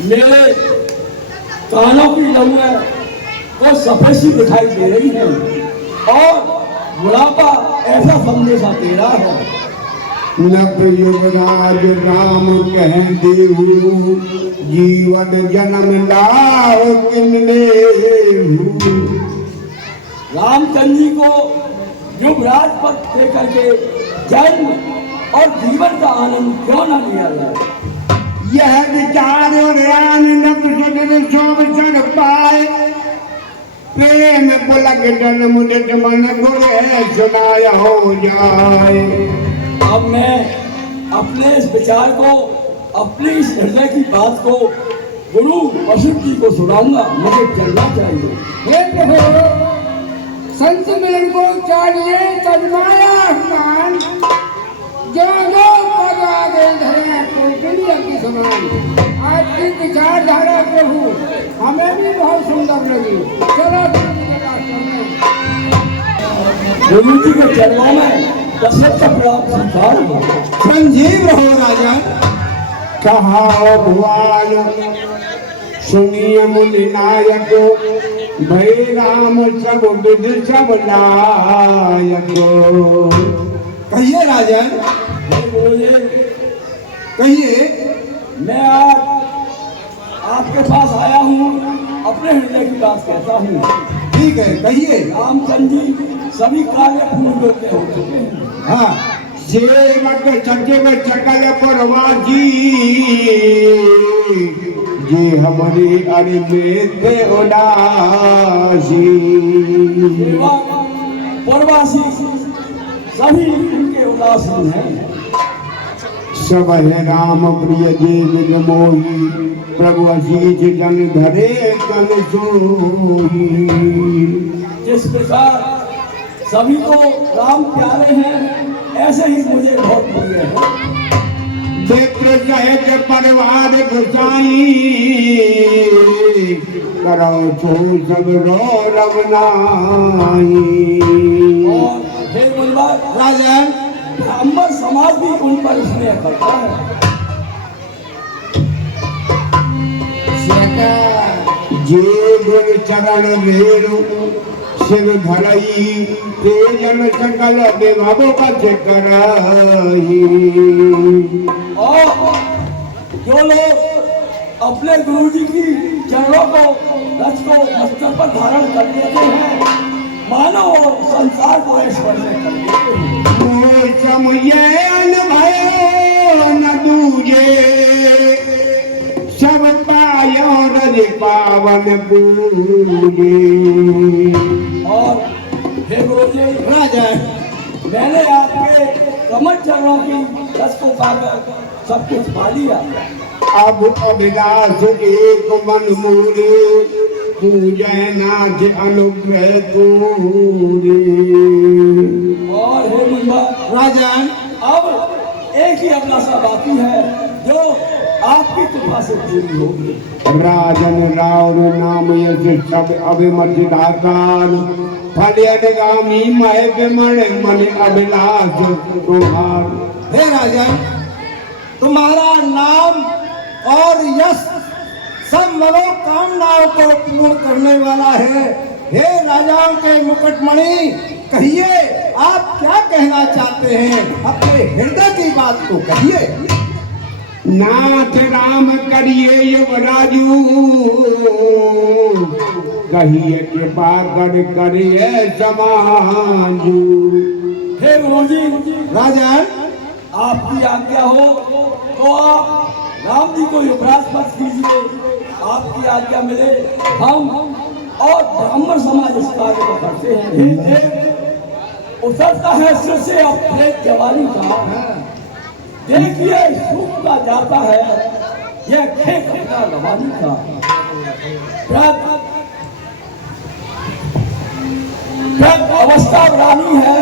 मेरे कानों की लहू को सफेदी दिखाई दे रही है और बुढ़ापा ऐसा संदेशा दे रहा है। नव युवराज राम कह देहु जीवन जन्म लाओ किन्ने। रामचंद्र जी को युवराज पद देकर के जन्म और जीवन का आनंद क्यों न लिया जाए। यह विचार शोभ पाए प्रेम पुलक जन मुदित मन गुर सुनाया हो जाए। अब मैं अपने इस विचार को, अपनी इस हृदय की बात को गुरु वशिष्ठ जी को सुनाऊंगा। मुझे चलना चाहिए। हे प्रभु, संत मिलन को चाहिए तजमाया हनुमान, जो जो पद आगे धरे कोई दुनिया की समान। आज की विचारधारा प्रभु हमें भी बहुत सुंदर लगी। चलो गुरु जी के चरणों में दशरथ का प्राप्त संसार संजीव रहो राजा। कहा भगवान सुनिए मुनि नायक, भय राम सब विध सब लायक। कहिए राजन, कहिए। मैं आज आपके पास आया हूँ, अपने हृदय की बात कहता हूँ। ठीक है, कहिए। रामचंद्र जी सभी कार्य पूर्ण होते हो चुके हैं। हाँ, सेवक चके में चकल परवाजी, ये हमारी अनिमेत उदासी। परवासी सभी उनके उदासीन हैं। सब है राम प्रिय जी निज मोही, प्रभु असीज जन धरे तन सोही। जिस प्रकार सभी को राम प्यारे हैं, ऐसे ही मुझे बहुत प्रिय है। मित्र सहित परिवार गुसाई, करो छो सब रो रवनाई। और हे मुनिवर राजन, ब्राह्मण समाज भी उन पर स्नेह करता है। जे गुर चरण रेणु शिव धरई, तेजन सकल देवो पथ करई। और जो लोग अपने गुरु जी की चरणों को, रथ को मस्तक पर धारण कर लेते हैं, मानो संसार को स्पर्श कर लेते हैं। भयो न दूजे, सब पायो रज पावन पूजे। और हे गुरु जी राजा, मैंने आपके कमल चरणों की रस को पाकर सब कुछ पा लिया। अब अभिलाष एक मन मूरे, पूजय नाथ अनुग्रह तूरे। और हे मुनिवर राजन, अब एक ही अभिलाषा बाकी है, जो आपकी कृपा से पूरी होगी। राजन राव नाम यश सब अभिमति दातार, फलगामी मह विमण मन अभिलाष तुहार। हे राजन, तुम्हारा नाम और यश सब मनोकामनाओं को पूर्ण करने वाला है। हे राजाओं के मुकुटमणि, कहिए आप क्या कहना चाहते हैं? अपने हृदय की बात को कहिए। नाथ राम करिए युवराजू, कहिए कृपा कर करिए समाजू। हे गुरु जी राजन, आपकी आज्ञा हो तो आप राम जी को युवराज पद कीजिए। आपकी आज्ञा मिले हम और ब्राह्मण समाज इस कार्य को करते हैं। उतरता है सिर से अपने जवानी का, देखिए सूखता जाता है यह खेत का रवानी का। अवस्था रानी है,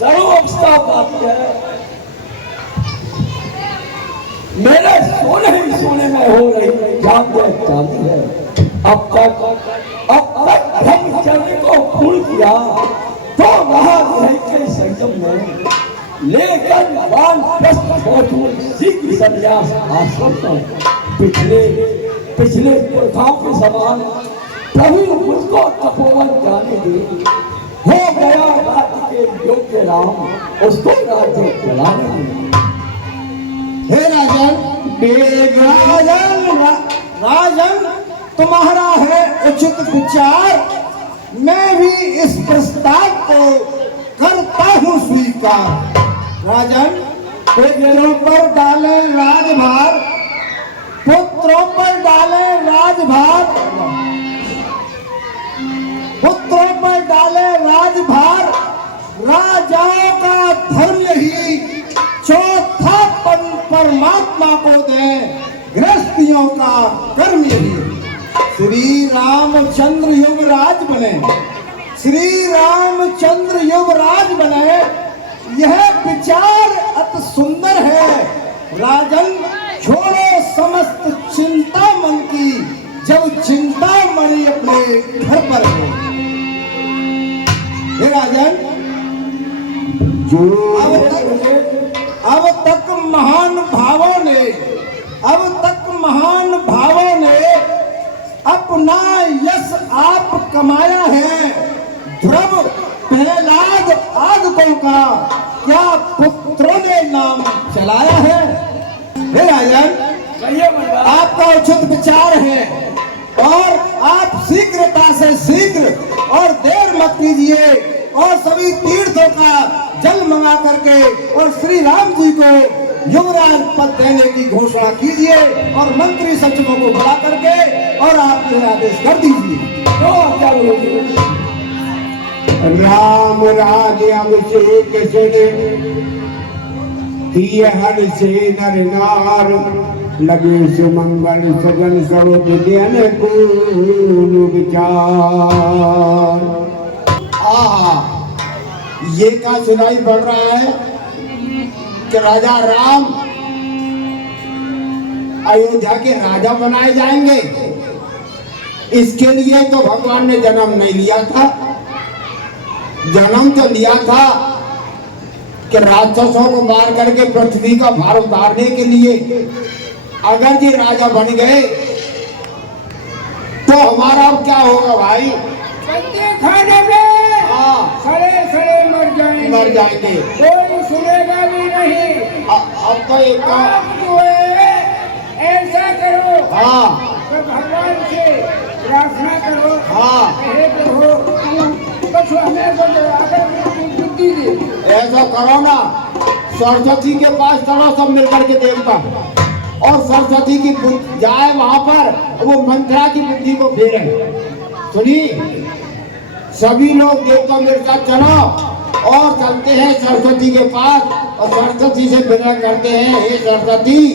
सर्व अवस्था पाती है। मेरे सोने ही सोने में हो रही चांदी है। अब तक ब्रह्मचर्य को पूर्ण किया तो रहा नहीं के संगम में, लेकर शीघ्र संन्यास आश्रम पिछले पिछले पुरखाओं के समान प्रभु मुझको तपोवन जाने दे। हो गया राज्य के योग्य राम, उसको राज्य चलाने दे। हे राजन, राजन तुम्हारा है उचित विचार, मैं भी इस प्रस्ताव को करता हूँ स्वीकार। राजन, पुत्रों पर डाले राजभार, पुत्रों पर डाले राजभार, पुत्रों पर डाले राजभार, राजाओं का धर्म यही, चौथापन परमात्मा को दे, गृहस्थियों का कर्म यही। श्री रामचंद्र युवराज बने, श्री रामचंद्र युवराज बने, यह विचार अति सुंदर है। राजन, छोड़ो समस्त चिंता मन की, जब चिंता मणि अपने घर पर हो। हे राजन, अब तक महान भावों ने अपना यश आप कमाया है। ध्रुव, प्रहलाद आदि का क्या पुत्रों ने नाम चलाया है। हे राजन, आपका उचित विचार है और आप शीघ्रता से शीघ्र और देर मत कीजिए और सभी तीर्थों का जल मंगा करके और श्री राम जी को युवराज पद देने की घोषणा कीजिए और मंत्री सचिवों को बुला करके और आप यह आदेश कर दीजिए। तो क्या बोलोगे? राम राज अभिषेक हर से नर नार, लगे सुमंगल सजन सब विद्यन कूल विचार। ये क्या सुनाई पड़ रहा है कि राजा राम अयोध्या के राजा बनाए जाएंगे। इसके लिए तो भगवान ने जन्म नहीं लिया था, जन्म तो लिया था कि राक्षसों को मार करके पृथ्वी का भार उतारने के लिए। अगर ये राजा बन गए तो हमारा अब क्या होगा भाई? खाने में सड़े सड़े मर जाएंगे, कोई सुनेगा भी नहीं। अब तो एक आप जो है ऐसा करो, तो भगवान से प्रार्थना करो। हे प्रभु, कुछ हमें बुद्धि दे। ऐसा करो ना, सरस्वती के पास चलो सब मिलकर के देवता, और सरस्वती की जाए वहां पर, वो मंत्रा की बुद्धि को फेरे। सुनिए, सभी लोग देवता मेरे साथ चलो और चलते हैं सरस्वती के पास और सरस्वती से विनय करते हैं, हे सरस्वती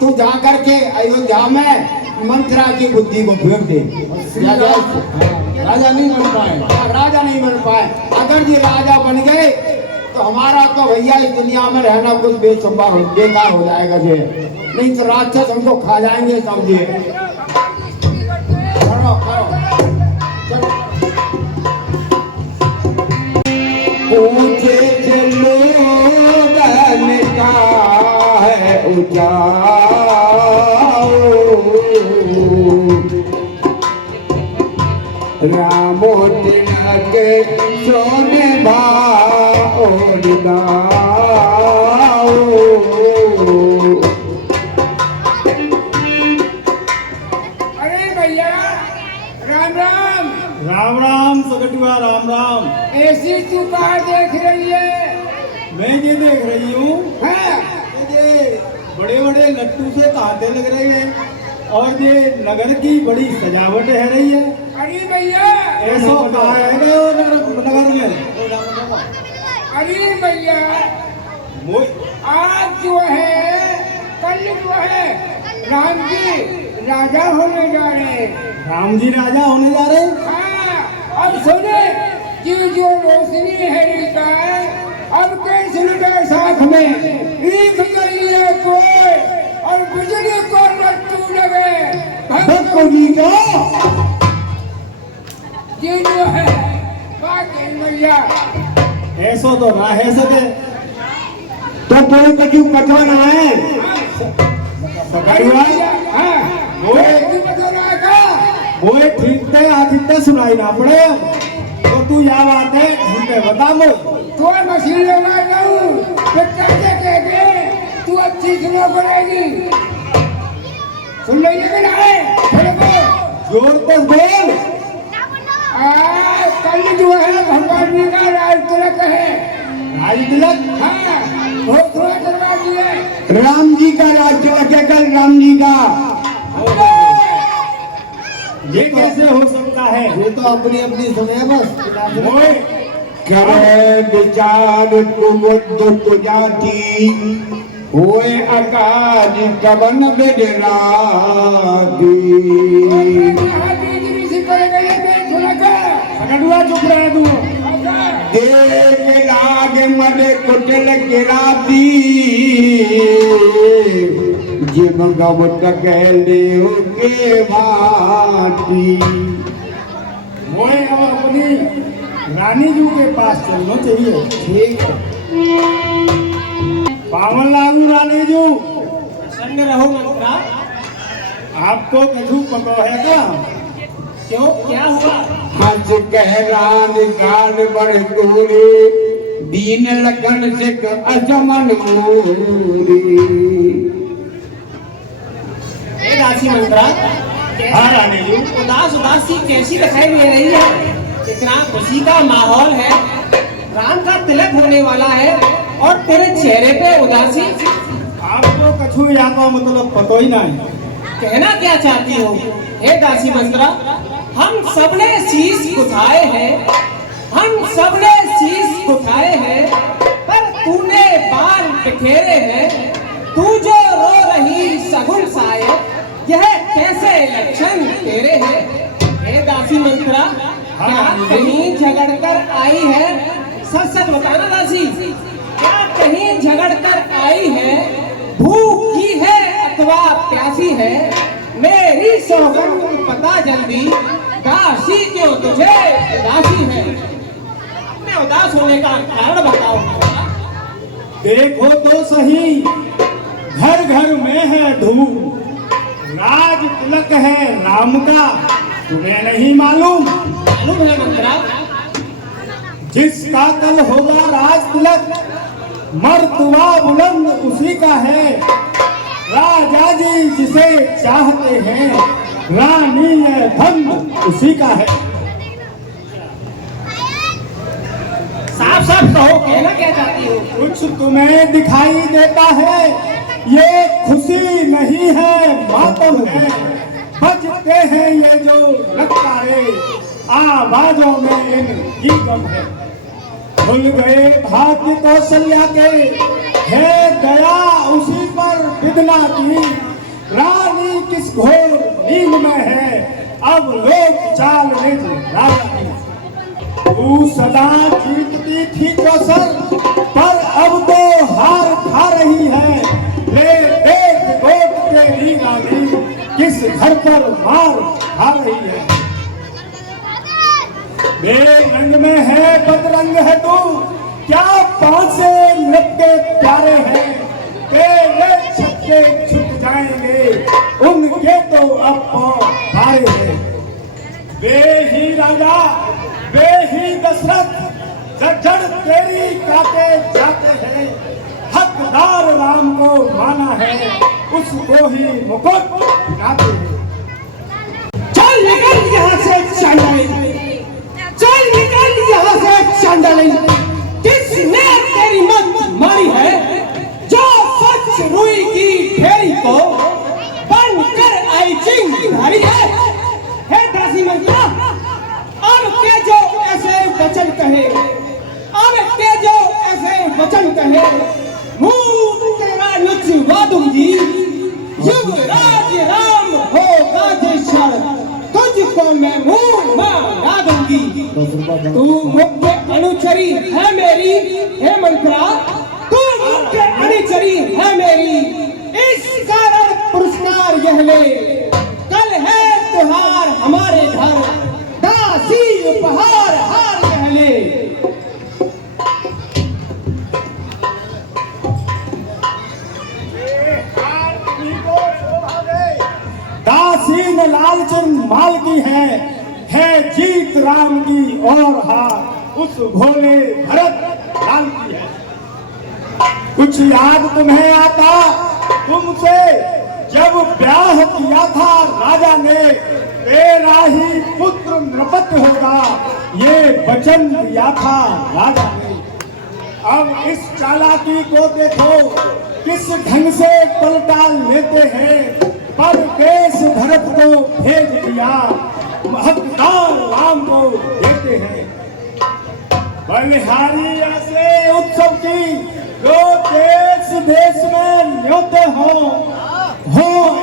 तू जा करके अयोध्या में मंत्रा की बुद्धि को फेर दे। राजा नहीं बन पाए, राजा नहीं बन पाए। अगर ये राजा बन गए तो हमारा तो भैया इस दुनिया में रहना कुछ बेकार हो जाएगा जे, नहीं तो राक्षस हमको खा जाएंगे। समझिए, करो चलो। ऊंचे चलो बनता है ऊंचाओ, रामो तिलक सोने भाओ दाओ। अरे भैया, राम राम। राम राम सकटुआ, राम राम। ऐसी तू कहाँ देख रही है? मैं ये देख रही हूँ, हाँ? ये बड़े बड़े लट्टू से कांटे लग रहे हैं और ये नगर की बड़ी सजावट है रही है। अरे भैया, ऐसा कहा है नगर में। अरे भैया, आज जो है, कल जो है, राम जी राजा होने जा रहे हैं। राम जी राजा होने जा रहे हैं। हाँ, अब सुने कि जो रोशनी है इसका, अब कैसे लगे साथ में एक करिए कोई और बिजली को लट्टू लगे। भक्तों जी का ये जो है बाकी भैया, ऐसा तो ना है सके तो कोई कछु पठवाना है। अरे भैया, तो सुनाई ना पड़े तो तू या बात है हमने बता मो तो मशीन लगा लूं फिर कैसे कह के तू अच्छी सुनो करेगी सुन लो ये कि नहीं बोलो जोर से बोल। कल जो है भगवान जी का राज तिलक है राज तिलक हाँ वो थोड़ा करवा दिए राम जी का राज तिलक है कल, राम जी का। ये कैसे हो सकता है? ये तो अपनी अपनी सुने बस मोए करे विचार तुम दुष्ट जाति होए आकाश कवन बिडराती। सकड़ुआ चुप रहे तू। देख लाग मद कुटिल किराती जिम गम टकले के भाती। मोए अब अपनी रानी जी के पास चलना चाहिए। ठीक है। पावन लागू रानी जी संग रहो मंत्रा। आपको कछु पता है क्या? क्यों क्या हुआ? हंस कहरान गान बड़ तोरे दीन लगन सिख असमन मोरी। ए दासी मंत्रा हाँ रानी जी। उदास उदासी कैसी दिखाई दे रही है? इतना खुशी का माहौल है, राम का तिलक होने वाला है और तेरे चेहरे पे उदासी। आपको कछु या तो मतलब पता ही नहीं। कहना क्या चाहती हो हे दासी मंत्रा? हम सबने शीश उठाए हैं, हम सबने शीश उठाए हैं, पर तूने बाल बिखेरे हैं। तू जो रो रही सगुन शायद यह कैसे लक्षण तेरे हैं? हे दासी मंत्रा क्या कहीं झगड़ कर आई है? सच सच बताना दासी, क्या कहीं झगड़ कर आई है? भूखी है अथवा प्यासी है? मेरी सौगंध पता जल्दी, दासी क्यों तुझे उदासी है? अपने उदास होने का कारण बताओ। देखो तो सही, घर घर में है धूम, राज तिलक है राम का, तुम्हें नहीं मालूम? मालूम है मंत्रा। जिसका कल होगा राज तिलक, मर्तबा बुलंद उसी का है। राजा जी जिसे चाहते हैं, रानी है धन उसी का है। साफ साफ कहो, कहना क्या चाहती हो? कुछ तुम्हें दिखाई देता है, ये खुशी नहीं है मातम है। बजते हैं ये जो ललकारे, आवाजों में इनकी गम है। भूल गए भाग्य कौशल्या के, है दया उसी पर विदना की। रानी किस घोर नींद में है, अब लोग चाल निज राजा की। तू सदा जीतती थी कौशल, पर अब तो हार खा रही है। ले देख गोद तेरी रानी, किस घर पर मार खा रही है। बेरंग में है बदरंग है तू, क्या पांच से लपके प्यारे हैं। तेरे छक्के छुट जाएंगे, उनके तो अब पारे हैं। वे ही राजा वे ही दशरथ, जड़ तेरी काटे जाते हैं। हकदार राम को माना है, उसको ही मुकुट दिखाते हैं। चल निकल यहाँ से चांडाली, चल निकल यहाँ से चांडाली। किसने तेरी मत मारी है, जो सच रुई की फेरी को बनकर आई चिंगारी है? हे दासी मंत्रा, अब के जो ऐसे वचन कहे, अब के जो ऐसे वचन कहे, मुंह तेरा नचवा दूंगी। युवराज राम होगा जैसा, तुझको मैं मुंह मारा दूंगी। तू मुख्य अनुचरी है मेरी हे मंत्रा, तू मुख्य अनुचरी है मेरी। इस कारण पुरस्कार यह ले, कल है त्योहार हमारे घर, दासी उपहार हार यह ले। दासी न लालचन माल की है, है जीत राम की और हार उस भोले भरत लाल की है। कुछ याद तुम्हें आता तुमसे जब ब्याह किया था राजा ने, तेरा ही पुत्र नृपति होगा ये वचन दिया था राजा ने। अब इस चालाकी को देखो किस ढंग से पलटा लेते हैं, पर देश भरत को भेज दिया हकदार राम को देते हैं। बलिहारी ऐसे उत्सव की जो देश देश में न्योते हो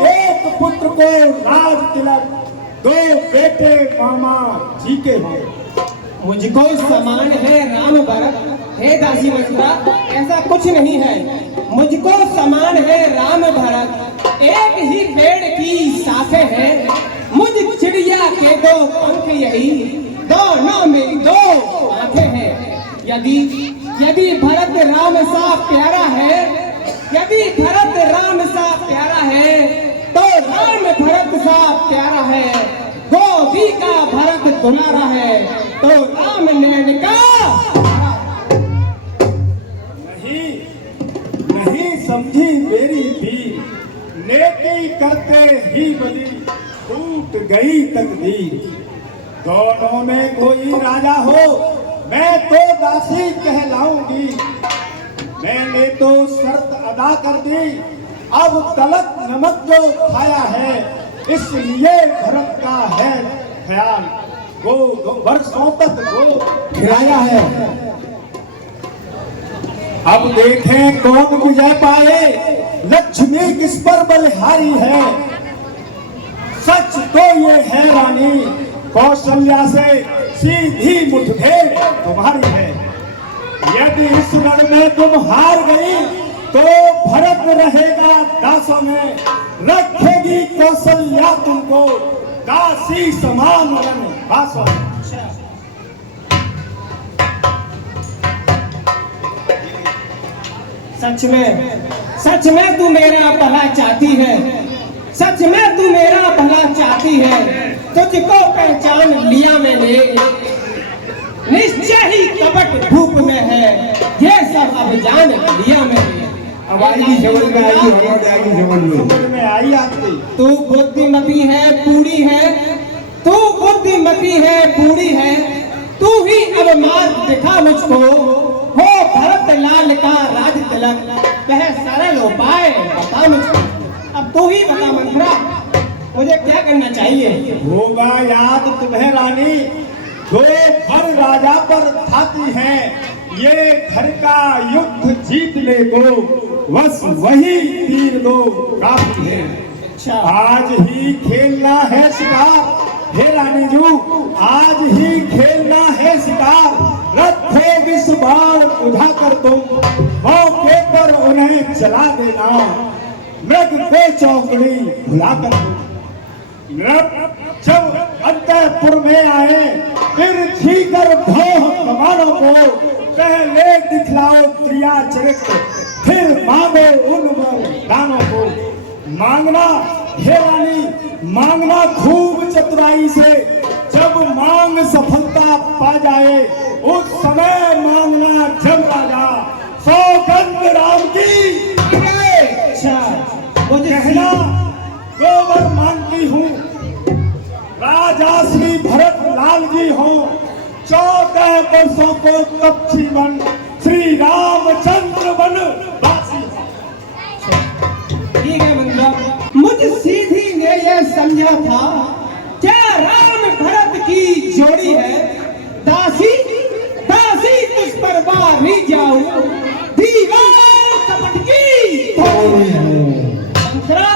एक पुत्र को राज तिलक, दो बेटे मामा जी के हो। मुझको समान है राम भरत, हे दासी मथुरा ऐसा कुछ नहीं है। मुझको समान है राम भरत, एक ही पेड़ की शाखें हैं। मुझ चिड़िया के दो पंख यही, दोनों मेरी दो आंखें हैं। यदि भरत राम सा प्यारा है, यदि भरत राम सा प्यारा है, तो राम भरत सा प्यारा है। गोदी का भरत दुलारा है, तो राम नैन का नहीं समझी मेरी भी, नेकी करते ही बदी टूट गई तकदीर। दोनों में कोई राजा हो मैं तो दासी कहलाऊंगी। मैंने तो शर्त अदा कर दी, अब तलक नमक जो खाया है, इसलिए भरत का है ख्याल वो वर्षों तक वो खिलाया है। अब देखें कौन विजय पाए, लक्ष्मी किस पर बलिहारी है। सच तो ये है रानी, कौशल्या से सीधी मुठभेड़ तुम्हारी है। यदि इस रण में तुम हार गई तो भरत रहेगा दासों में, रखेगी कौशल्या तुमको दासी समान रणबासों में। सच में तू मेरा भला चाहती है, सच में तू मेरा भला चाहती है। तुझको पहचान लिया मैंने, निश्चय ही कपट धूप में है, ये सब अब जान लिया मैंने। अब आएगी समझ में, आएगी समझ में आई आपकी। तू बुद्धिमती है पूरी है, तू बुद्धिमती है पूरी है। तू ही अब मार्ग दिखा मुझको, हो भरत लाल का राज तिलक, वह सरल उपाय बता मुझको। अब तू ही बता मंत्रा, मुझे क्या करना चाहिए। होगा याद तुम्हें रानी, दो भर राजा पर थाती है, ये घर का युद्ध जीतने को बस वही तीर दो काफी है। अच्छा आज ही खेलना है शिकार, हे रानी जू आज ही खेलना है शिकार। रखो इस बार उठा कर तुम, मौके पर उन्हें चला देना, मृग को चौकड़ी भुला कर तुम। जब अंतःपुर में आए फिर छीकर धोह कमानों को, पहले दिखलाओ क्रिया चरित्र, फिर मांगो उन वरदानों को। मांगना हे रानी, मांगना खूब चतुराई से, जब मांग सफलता पा जाए उस समय मांगना जब राजा सौगंध राम की। अच्छा मुझे कहना गोबर मांगती हूँ, राजा श्री भरत लाल जी हो, 14 वर्षों को तपसी बन श्री रामचंद्र बन वासी। ठीक है मंत्रा, मुझ सीधी ने यह समझा था क्या राम भरत की जोड़ी है। दासी दासी तुझ पर बारी जाऊं, दीवार कपट की मंत्रा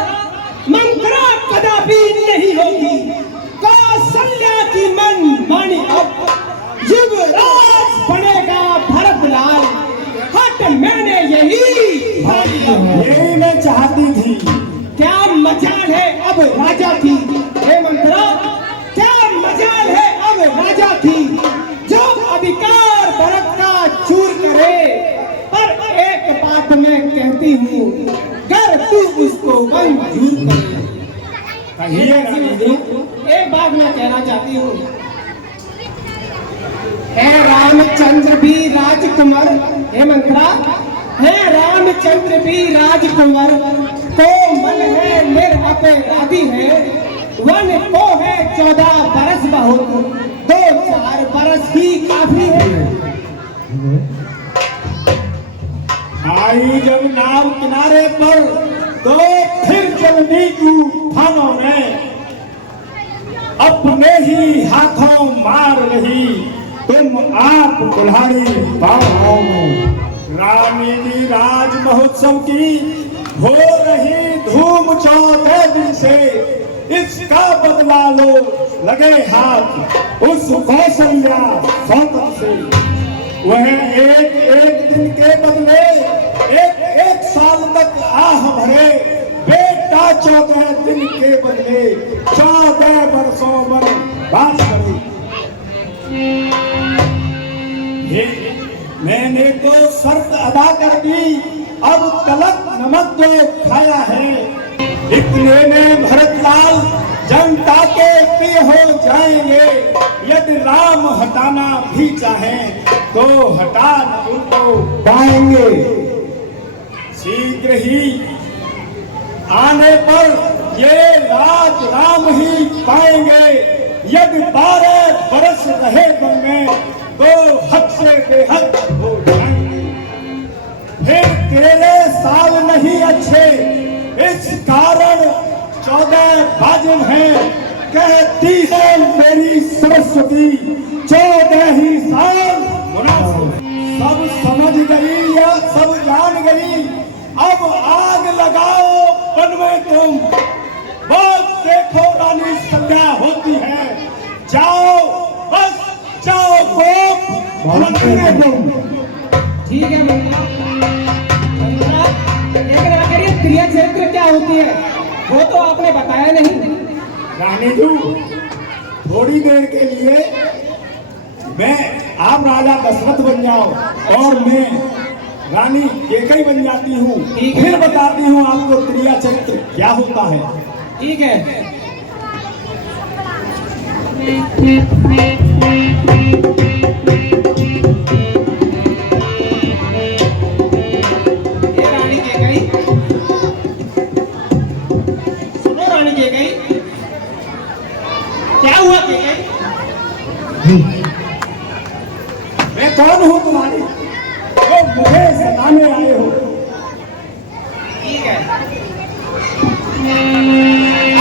मंत्रा कदापि नहीं होगी। कौशल्या की मन मानी अब युवराज बनेगा भरत लाल, हट मैंने यही मैं चाहती थी। क्या मजाल है अब राजा की, हे मंत्रा क्या मजाल है अब राजा की, जो अधिकार भरत का चूर करे। पर एक बात मैं कहती हूँ, गर तू उसको मंजूर करे। एक बात मैं कहना चाहती हूँ, है रामचंद्र भी राजकुमार, हे मंत्रा, है रामचंद्र भी राजकुमार, को मन है निरपराधी है, वन को है 14 बरस बहुत, 2-4 बरस ही काफी है। आई जब नाव किनारे पर तो फिर चलनी तूफानों ने अपने ही हाथों मार रही तुम आप कुल्हाड़ी बाहों में। रानी जी राज महोत्सव की हो रही धूम 14 दिन से, इसका बदला लो लगे हाथ उस कौशल्या सौतन से। वह एक दिन के बदले एक साल तक आह भरे, बेटा 14 दिन के बदले 14 बरसों बात करे। मैंने तो शर्त अदा कर दी, अब तलक नमक तो खाया है। इतने में भरतलाल जनता के प्रिय हो जाएंगे, यदि राम हटाना भी चाहे तो हटा न उनको पाएंगे। शीघ्र ही आने पर ये राज राम ही पाएंगे, यदि 12 बरस रहे वन में तो हद से बेहद हो जाएंगे। फिर 13 साल नहीं अच्छे, इस कारण 14 बाजिल हैं, कहती है मेरी सरस्वती 14 ही साल मुनासिब। सब समझ गई या सब जान गई, अब आग लगाओ वन में तुम, बस देखो रानी संध्या होती है, जाओ बस जाओ तुम। ठीक है मंत्रा, लेकिन आखिर ये क्रिया चरित्र क्या होती है वो तो आपने बताया नहीं। रानी जी थोड़ी देर के लिए मैं आप राजा दशरथ बन जाओ और मैं रानी केकई बन जाती हूँ, फिर बताती हूँ आपको क्रिया चरित्र क्या होता है। ठीक है। रानी केकई, सुनो रानी केकई, क्या हुआ केकई? मैं कौन हूँ तुम्हारी, तो मुझे सताने आए हो। ठीक है,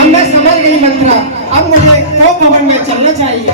अब मैं समझ गई मंत्रा, अब मुझे तो भवन में चलना चाहिए।